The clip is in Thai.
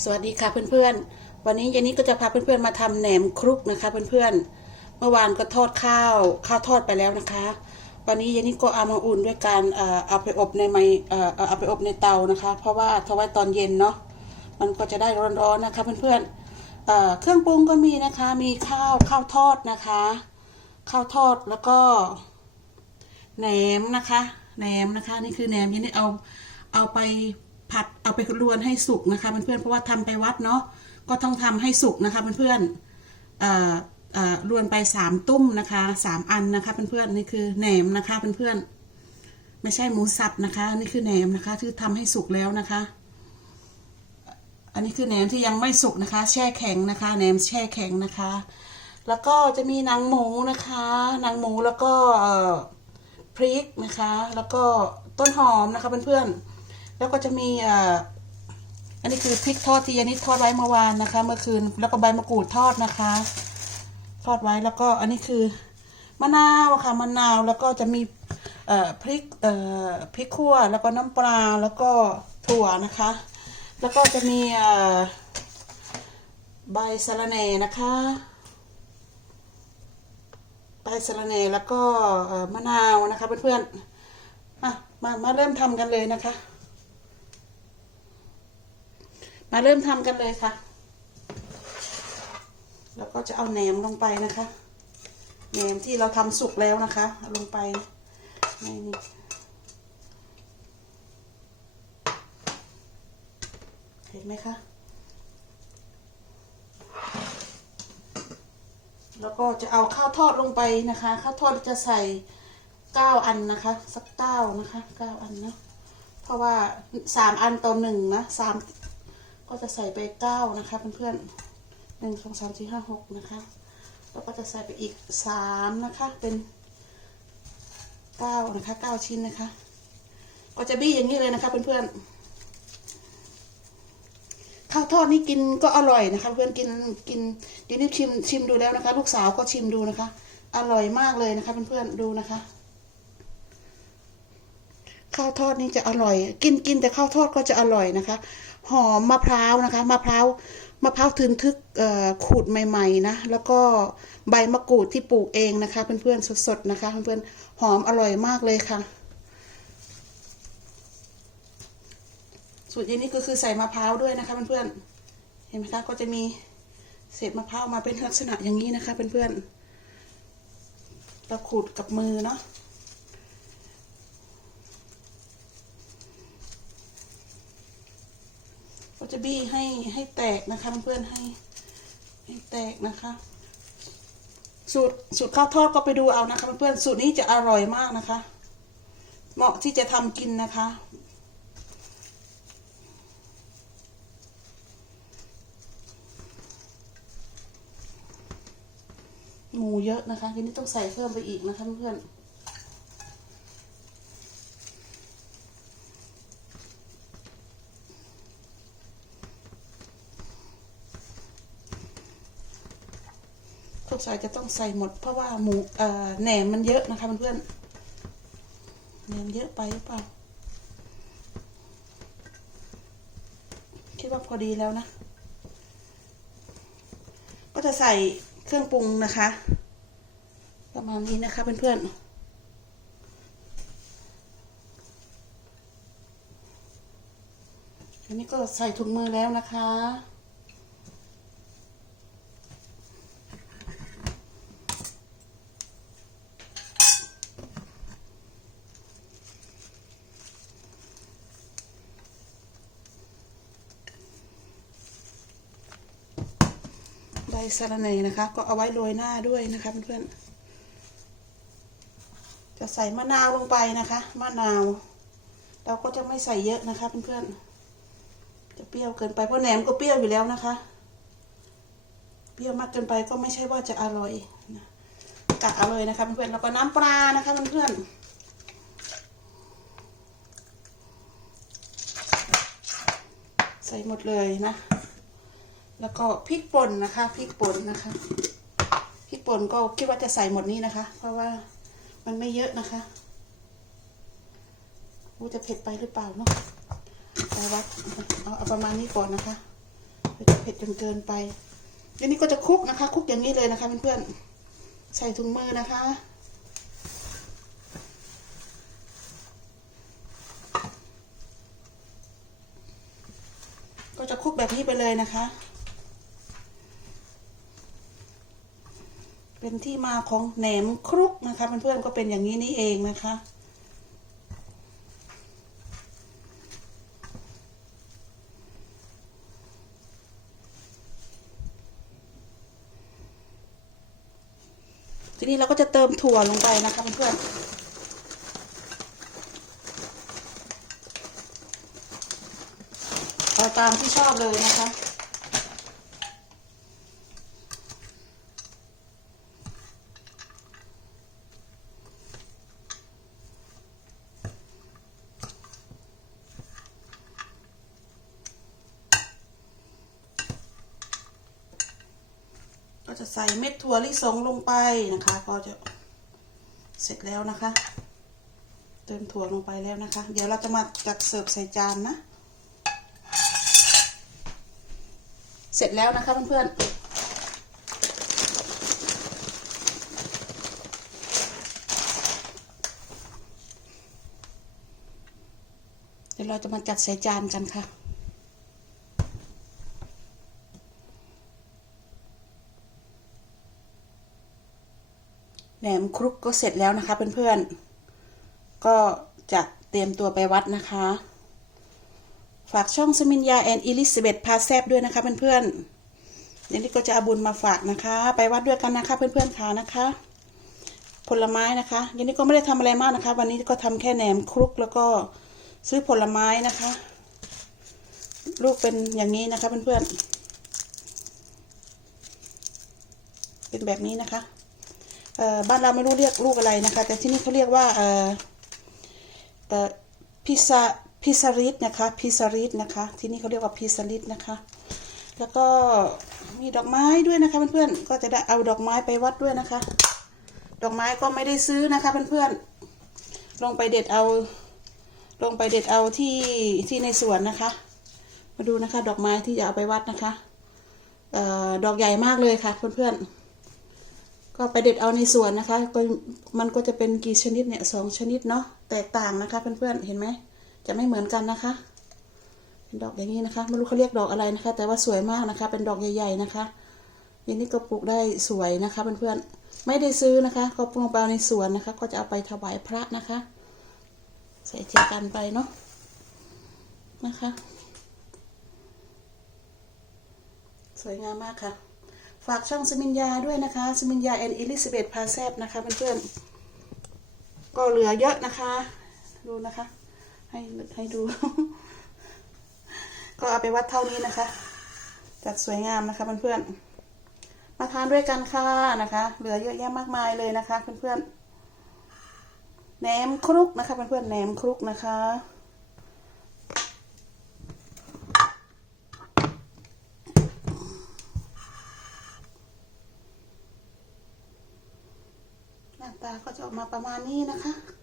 สวัสดีค่ะเพื่อนๆ วันนี้ยานี้ก็จะพาเพื่อนๆมาทำแหนมครุกนะคะเพื่อนๆ เมื่อวานก็ทอดข้าวข้าวทอดไปแล้วนะคะ วันนี้ยานี้ก็เอามาอุ่นด้วยการเอาไปอบในไมเอ่อเอาไปอบในเตานะคะ เพราะว่าถ้าไว้ตอนเย็นเนาะมันก็จะได้ร้อนๆนะคะเพื่อนๆเเครื่องปรุงก็มีนะคะมีข้าวข้าวทอดนะคะ ข้าวทอดแล้วก็แหนมนะคะแหนมนะคะนี่คือแหนมยานี้เอาเอาไป ผัดเอาไปรวนให้สุกนะคะเพื่อนๆเพราะว่าทำไปวัดเนาะก็ต้องทำให้สุกนะคะเพื่อนๆเอ่อเอ่อรวนไปสามตุ้มนะคะสามอันนะคะเพื่อนๆนี่คือแหนมนะคะเพื่อนๆไม่ใช่หมูสับนะคะ นี่คือแหนมนะคะที่ทำให้สุกแล้วนะคะ อันนี้คือแหนมที่ยังไม่สุกนะคะ แช่แข็งนะคะแหนมแช่แข็งนะคะ แล้วก็จะมีหนังหมูนะคะหนังหมูแล้วก็พริกนะคะ แล้วก็ต้นหอมนะคะเพื่อนๆ แล้วก็จะมีอ่ออันนี้คือพริกทอดที่ยานิดทอดไว้เมื่อวานนะคะ เมื่อคืน แล้วก็ใบมะกรูดทอดนะคะ ทอดไว้แล้วก็อันนี้คือมะนาวค่ะมะนาวแล้วก็จะมีเอ่อพริกเอ่อพริกขั่วแล้วก็น้ำปลาแล้วก็ถั่วนะคะ แล้วก็จะมีเอ่อใบสะระแหน่นะคะใบสะระแหน่แล้วก็มะนาวนะคะเพื่อนๆอะมามาเริ่มทำกันเลยนะคะ มาเริ่มทำกันเลยค่ะ แล้วก็จะเอาแหนมลงไปนะคะแหนมที่เราทำสุกแล้วนะคะลงไปในนี่เห็นไหมคะ แล้วก็จะเอาข้าวทอดลงไปนะคะ ข้าวทอดจะใส่เก้าอันนะคะ สักเก้านะคะเก้าอันนะ เพราะว่าสามอันต่อหนึ่งนะสาม ก็จะใส่ไปเก้านะคะเพื่อนๆหนึ่งสองสามสี่ห้าหกนะคะ แล้วก็จะใส่ไปอีกสามนะคะเป็นเก้านะคะเก้าชิ้นนะคะ ก็จะบี้อย่างนี้เลยนะคะเพื่อนๆข้าวทอดนี่กินก็อร่อยนะคะ เพื่อนกินกินเดี๋ยวนี้ชิมชิมดูแล้วนะคะ ลูกสาวก็ชิมดูนะคะ อร่อยมากเลยนะคะ เพื่อนๆดูนะคะข้าวทอดนี่จะอร่อย กินกินแต่ข้าวทอดก็จะอร่อยนะคะ หอมมะพร้าวนะคะ มะพร้าวมะพร้าวทึนทึกขูดใหม่ๆนะ แล้วก็ใบมะกรูดที่ปลูกเองนะคะ เพื่อนๆสดๆนะคะ เพื่อนๆหอมอร่อยมากเลยค่ะ สูตรย็นนี้ก็คือใส่มะพร้าวด้วยนะคะ เพื่อนๆเห็นไหมคะก็จะมีเศษมะพร้าวมาเป็นลักษณะอย่างนี้นะคะ เพื่อนๆเราขูดกับมือเนาะ ก็จะบี้ให้ให้แตกนะคะเพื่อนๆให้ ให้แตกนะคะ สูตรสูตรข้าวทอดก็ไปดูเอานะคะเพื่อนๆสูตรนี้จะอร่อยมากนะคะ เหมาะที่จะทำกินนะคะหมูเยอะนะคะทีนี้ต้องใส่เพิ่มไปอีกนะคะเพื่อนๆ สงสัยจะต้องใส่หมด เพราะว่าหมูแหนมมันเยอะนะคะเพื่อนๆแหนมเยอะไปหรือเปล่าคิดว่าพอดีแล้วนะ ก็จะใส่เครื่องปรุงนะคะ ประมาณนี้นะคะเพื่อนๆอันนี้ก็ใส่ถุงมือแล้วนะคะ สะระแหน่นะคะ ก็เอาไว้โรยหน้าด้วยนะคะเพื่อนๆจะใส่มะนาวลงไปนะคะ มะนาว เราก็จะไม่ใส่เยอะนะคะเพื่อนๆจะเปรี้ยวเกินไปเพราะแหนมก็เปรี้ยวอยู่แล้วนะคะ เปรี้ยวมากเกินไปก็ไม่ใช่ว่าจะอร่อยกะเอาเลยนะคะเพื่อนๆแล้วก็น้ำปลานะคะเพื่อนๆใส่หมดเลยนะ แล้วก็พริกป่นนะคะพริกป่นนะคะพริกป่นก็คิดว่าจะใส่หมดนี้นะคะ เพราะว่ามันไม่เยอะนะคะรู้จะเผ็ดไปหรือเปล่าเนาะแต่ว่าเอาเอาประมาณนี้ก่อนนะคะจะเผ็ดจนเกินไปอันนี้ก็จะคลุกนะคะคลุกอย่างนี้เลยนะคะเพื่อนๆ ใส่ถุงมือนะคะ ก็จะคลุกแบบนี้ไปเลยนะคะ เป็นที่มาของแหนมครุกนะคะเพื่อนๆก็เป็นอย่างนี้นี่เองนะคะ ทีนี้เราก็จะเติมถั่วลงไปนะคะเพื่อนๆเอาตามที่ชอบเลยนะคะ ก็จะใส่เม็ดถั่วลิสงลงไปนะคะ ก็จะเสร็จแล้วนะคะ เติมถั่วลงไปแล้วนะคะ เดี๋ยวเราจะมาจัดเสิร์ฟใส่จานนะ เสร็จแล้วนะคะเพื่อนๆเดี๋ยวเราจะมาจัดใส่จานกันค่ะ แหนมครุกก็เสร็จแล้วนะคะเพื่อนๆ ก็จะเตรียมตัวไปวัดนะคะ ฝากช่องสมิญญาแอนอิลิซเบธพาแซบด้วยนะคะเพื่อนๆเดี๋ยวนี้ก็จะอาบุญมาฝากนะคะ ไปวัดด้วยกันนะคะเพื่อนๆค่ะนะคะ ผลไม้นะคะเดี๋ยวนี้ก็ไม่ได้ทำอะไรมากนะคะ วันนี้ก็ทำแค่แหนมครุกแล้วก็ซื้อผลไม้นะคะ ลูกเป็นอย่างนี้นะคะเพื่อนๆเป็นแบบนี้นะคะ บ้านเราไม่รู้เรียกลูกอะไรนะคะ แต่ที่นี่เขาเรียกว่าพิซาพิซาริสนะคะพิซาริสนะคะ ที่นี่เขาเรียกว่าพิซาริสนะคะ แล้วก็มีดอกไม้ด้วยนะคะเพื่อนๆก็จะได้เอาดอกไม้ไปวัดด้วยนะคะ ดอกไม้ก็ไม่ได้ซื้อนะคะเพื่อนๆลงไปเด็ดเอา ลงไปเด็ดเอาที่ที่ในสวนนะคะ มาดูนะคะ ดอกไม้ที่จะเอาไปวัดนะคะออดอกใหญ่มากเลยค่ะเพื่อนๆ ก็ไปเด็ดเอาในสวนนะคะก็มันก็จะเป็นกี่ชนิดเนี่ยสองชนิดเนาะแตกต่างนะคะเพื่อนๆเห็นไหมจะไม่เหมือนกันนะคะ เป็นดอกอย่างนี้นะคะไม่รู้เขาเรียกดอกอะไรนะคะ แต่ว่าสวยมากนะคะ เป็นดอกใหญ่ ๆนะคะอันนี้ก็ปลูกได้สวยนะคะเพื่อนๆไม่ได้ซื้อนะคะ ก็ปลูกเอาในสวนนะคะ ก็จะเอาไปถวายพระนะคะ ใส่เจกันไปเนาะนะคะ สวยงามมากค่ะ ฝากช่องสมิญญาด้วยนะคะสมิญญาแอนอิลิซาเบธพาแซบนะคะเพื่อนๆก็เหลือเยอะนะคะ ดูนะคะ ให้ให้ดู ก็เอาไปวัดเท่านี้นะคะ จัดสวยงามนะคะเพื่อนๆมาทานด้วยกันค่ะนะคะ เหลือเยอะแยะมากมายเลยนะคะเพื่อนๆแหนมครุกนะคะเพื่อนๆแหนมครุกนะคะ หน้าตา ก็จะออกมาประมาณนี้นะคะ